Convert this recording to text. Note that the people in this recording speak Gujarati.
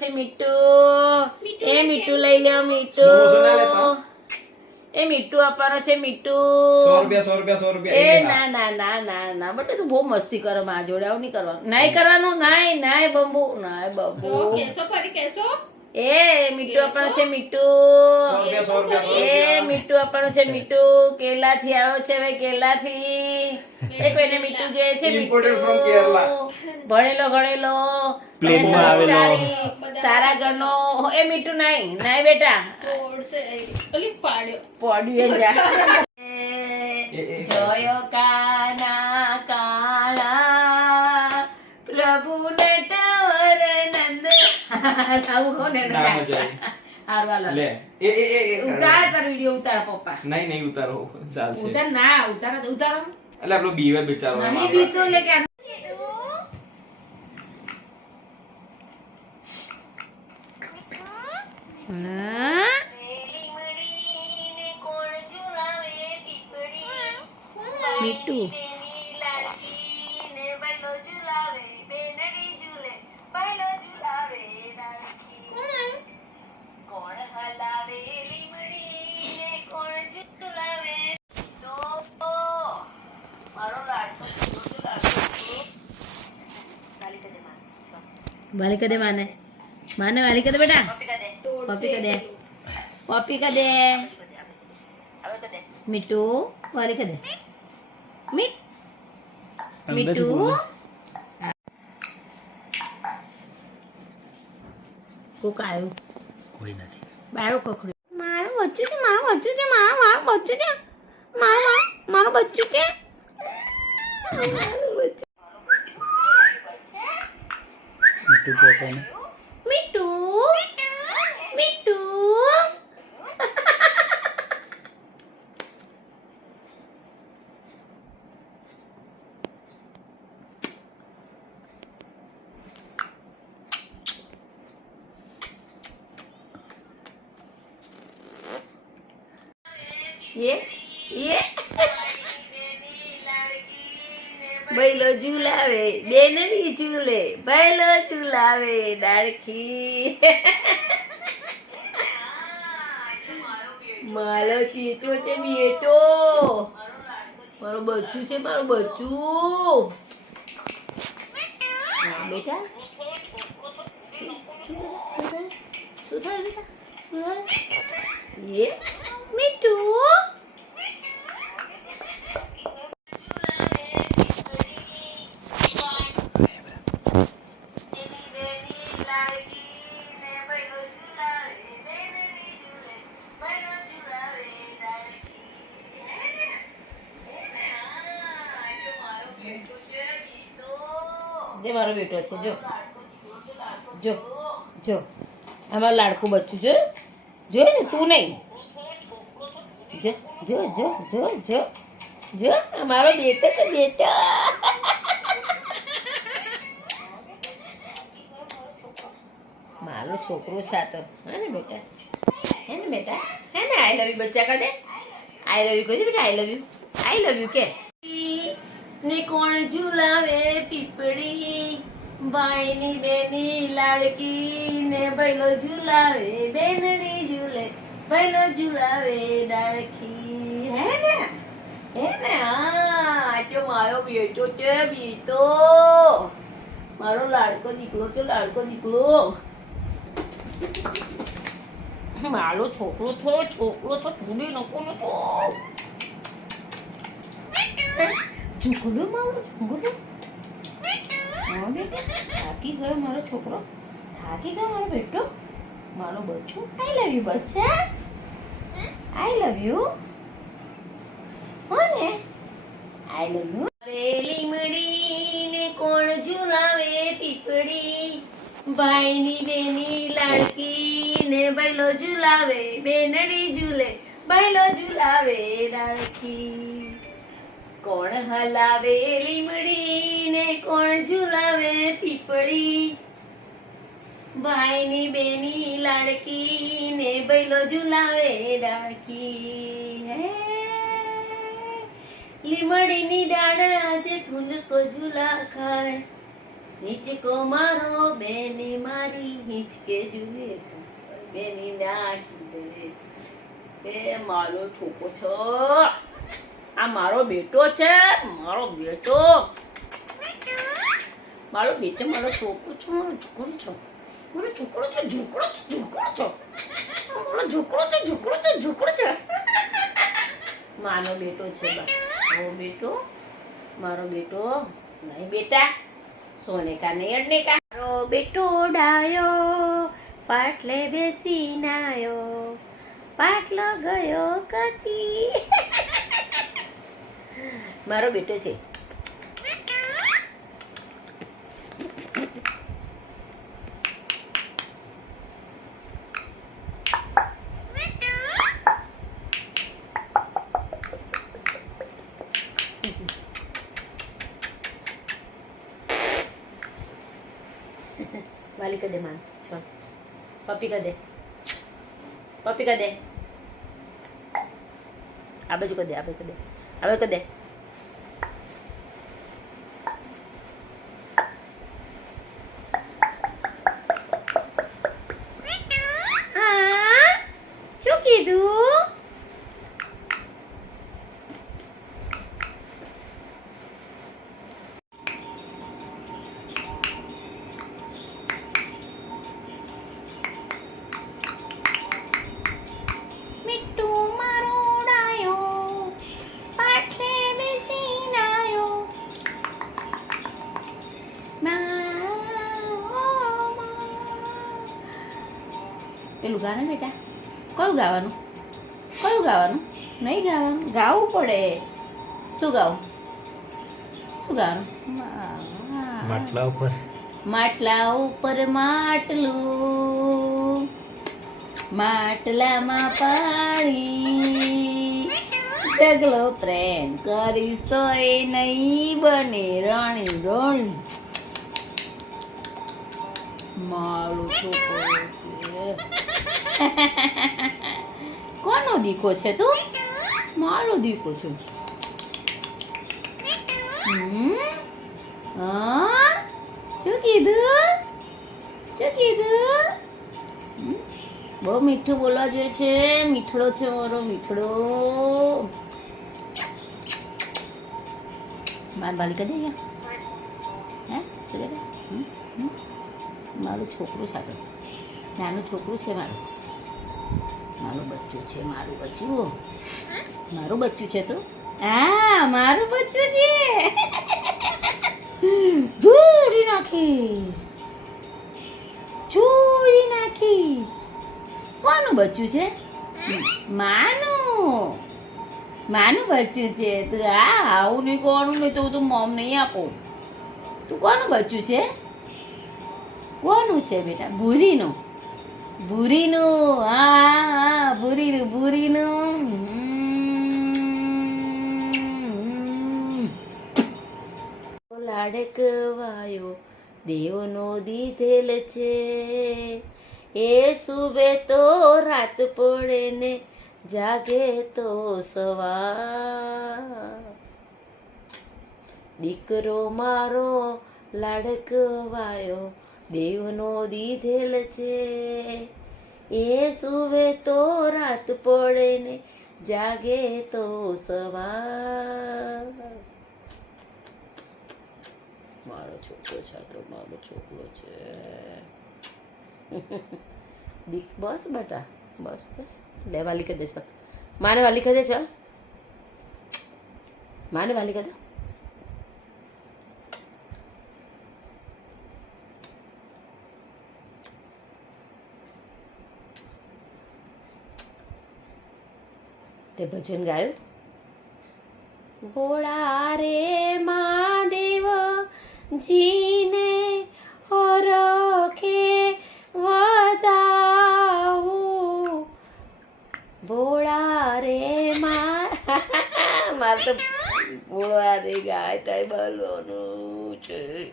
છે મીઠું. એ મીઠું લઈ લ્યો મીઠું. એ મીઠું આપવાનો છે મીઠું. 100 રૂપિયા એ ના ના ના ના ના બટ તું બહુ મસ્તી કરે માં જોડે આવું નહીં કરવાનું. નાય કરવાનું નાય બંબુ નાય બંબુ. એ મીઠું આપવાનું છે મીઠું. 100 રૂપિયા એ મીઠું આપવાનું છે મીઠું. કેરલાથી આવ્યો છે ભાઈ કેરલાથી. એ કોઈને મીઠું જોઈએ છે Imported from Kerala. ભણેલો ગણેલો પ્લેટમાં આવેલો. સારા ઘરનો. એ મીઠું નાય બેટા પડ્યું જા. જોયો કાના કાળા પ્રભુને તવર નંદ. આવું કોને ના મજા આવી. હારું હાલો. લે ઉતાર તાર વિડિયો ઉતાર પપ્પા. નહીં ઉતારો ચાલશે ઉતાર ના ઉતારો એટલે આપણો બીવે બિચારો નહીં બીતો લે કે મીઠું वाली कर दे माने वाली कर दे बेटा कॉपी कर दे मिट्टू वाली कर दे मिट्टू કોક આવ્યું કોઈ નથી. બાળો ખખડ્યું. મારું બચ્ચું છે મારું બચ્ચું છે મારું બચ્ચું છે. મીઠું કહે છે ને. મીઠું ये बैलो झूलावे बेनड़ी झूले बैलो झूलावे डाड़खी मारो चीचो છે બેટો મારો બચ્ચું છે મારું બચ્ચું બેટા શું થાય બેટા શું થાય ये મીઠું જે મારો બેટો છે જો જો જો અમારું લાડકું બચ્ચું જો ને તું નહીં જો જો જો જો જો જો અમારો બેટો છે બેટો મારો છોકરો છે આ તો હે ને બેટા હે ને આઈ લવ યુ બચ્ચા કર દે આઈ લવ યુ કહી દે બેટા આઈ લવ યુ કે ને કોણ ઝુલાવે પીપળી ભાઈની બેની લાડકી ને ભૈલો ઝુલાવે બેનડી ઝૂલે ભૈલો ઝુલાવે ડાળખી હે ને હા તો મારો બેટો છે બેટો મારો લાડકો દીકરો છે મારો છોકરો છો થોડી નકો છો ઝુકડો મારો ઝુકડો હા બેટા થાકી ગયો મારો છોકરો થાકી ગયો મારો બેટો મારો બચ્ચું આઈ લવ યુ બચ્ચા આઈ લવ યુ હો ને આઈ લવ યુ લીમડી ને કોણ ઝુલાવે પીપળી ભાઈની બેની લાડકી ને બૈલો ઝુલાવે બેનડી ઝૂલે બૈલો ઝુલાવે લાડકી કોણ હલાવે લીમડી ને કોણ ઝુલાવે પીપળી ભાઈની બેની લાડકી ને બૈલો ઝુલાવે ડાળકી હે લીમડીની ડાળ આજે ફૂલકો ઝુલા ખાય હિંચકો મારો બેની મારી હિંચકે જુએ બેની નાખી દે એ મારો છોકરો છે આ મારો બેટો છે મારો બેટો મારો છોકરો છે મારો છોકરો છે મારો છોકરો છે માનો બેટો છે મારો બેટો નહીં બેટા સોને કા નહીં અડને કા મારો બેટો ડાયો પાટલે બેસી નાયો પાટલો ગયો કચી મારો બેટો છે વાલી કર દે માન ચલ પપ્પી કર દે આ બાજુ કર દે હવે કર દે શું કીધું પેલું ગાને બેટા કયું ગાવાનું નહીં ગાવાનું ગાવું પડે શું ગાવાનું માટલા ઉપર માટલું માટલામાં પાણી ઢગલો પ્રેમ કરીશ તો એ નહીં બને રાણી રાણી મારું છોકરો કોનો દીકો છે તું મારો દીકો છું શું કીધું બહુ મીઠું બોલવા જોઈએ છે મીઠડો છે મારો મીઠડો માર બાલી કરી દે હે શું કરે મારું છોકરું સાથે નાનું છોકરું છે મારું બચ્ચું છે મારું બચ્ચું છે તું હા મારું બચ્ચું છે જોડી નાખીશ કોનું બચ્ચું છે માનું બચ્ચું છે તું આવું નહીં કોનું નહીં તો તું મોમ નહીં આપું તું કોનું બચ્ચું છે કોનું છે બેટા ભૂરીનું હા ભૂરીનું લાડકવાયો દેવનો દીધેલ છે એ સુવે તો રાત પડે ને જાગે તો સવાર દીકરો મારો લાડકવાયો દેવનો દીધેલ છે એ સુવે તો રાત પડે ને જાગે તો સવાર મારો છોકરો છે તો મારો છોકરો છે દીક બસ બેટા બસ લે વાલી કરી દે ચાલ માને વાલી કરી દે ચાલ માને વાલી કરી દે તે ભજન ગાયું ભોળા રે મહાદેવ જીને હરખે વધાવું ભોળા રે મારે તો ભોળા રે ગાય તાય બોલવાનું છે